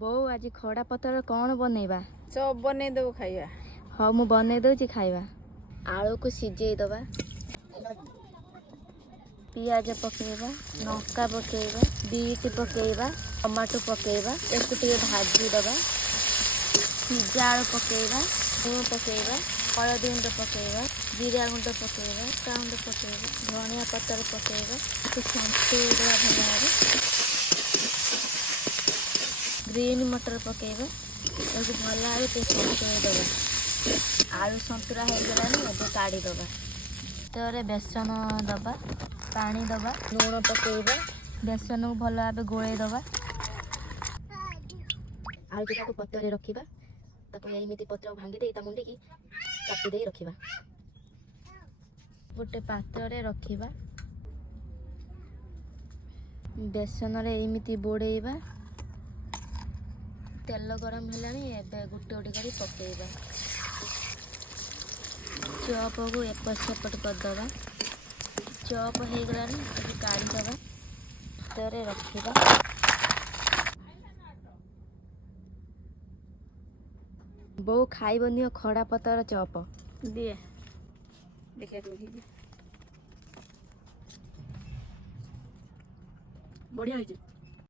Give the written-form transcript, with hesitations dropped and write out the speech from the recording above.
ବୋଉ ଆଜି ଖଡ଼ା ପତ୍ର କ'ଣ ବନେଇବା? ଚପ୍ ବନେଇ ଦେବୁ ଖାଇବା। ହଉ ମୁଁ ବନେଇ ଦେଉଛି ଖାଇବା। ଆଳୁକୁ ସିଝେଇ ଦେବା, ପିଆଜ ପକେଇବା, ଲଙ୍କା ପକେଇବା, ବିଟ୍ ପକେଇବା, ଟମାଟୋ ପକେଇବା, ଏକୁ ଟିକେ ଭାଜି ଦେବା। ସିଝା ଆଳୁ ପକେଇବା, ଲୁଣ ପକେଇବା, ହଳଦୀ ଗୁଣ୍ଡ ପକେଇବା, ଜିରା ଗୁଣ୍ଡ ପକେଇବା, ଲଙ୍କା ଗୁଣ୍ଡ ପକେଇବା, ଧନିଆ ପତ୍ର ପକେଇବା, ଏକୁ ସନ୍ତୁଳି ଦେବା ଭଲ ଭାବରେ। ଗ୍ରୀନ୍ ମଟର ପକେଇବା, ଏକୁ ଭଲ ଭାବେ ଟିକେ ସନ୍ତୁଳି ଦେବା। ଆଳୁ ସନ୍ତୁଳା ହେଇଗଲାଣି, ଏବେ କାଢ଼ିଦେବା। ଭିତରେ ବେସନ ଦେବା, ପାଣି ଦେବା, ଲୁଣ ପକେଇବା, ବେସନକୁ ଭଲ ଭାବେ ଗୋଳେଇ ଦେବା। ଆଳୁ ତାକୁ ପତ୍ରରେ ରଖିବା, ତାକୁ ଏମିତି ପତ୍ର ଭାଙ୍ଗି ଦେଇ ତା ମୁଣ୍ଡିକି ଚାପି ଦେଇ ରଖିବା। ଗୋଟେ ପାତ୍ରରେ ରଖିବା, ବେସନରେ ଏମିତି ବୋଡ଼େଇବା। ତେଲ ଗରମ ହେଲାଣି, ଏବେ ଗୋଟେ ଗୋଟେ କରି ପକେଇବା। ଚପକୁ ଏପଟ ସେପଟ କରିଦେବା। ଚପ୍ ହେଇଗଲାଣି, ତାକୁ କାଢ଼ିଦେବା, ପାତ୍ରରେ ରଖିବା। ବୋଉ ଖାଇବ ନିଅ ଖଡ଼ା ପତ୍ର ଚପ। ଦିଏ ଦେଖିବା ବଢ଼ିଆ ହେଇଛି।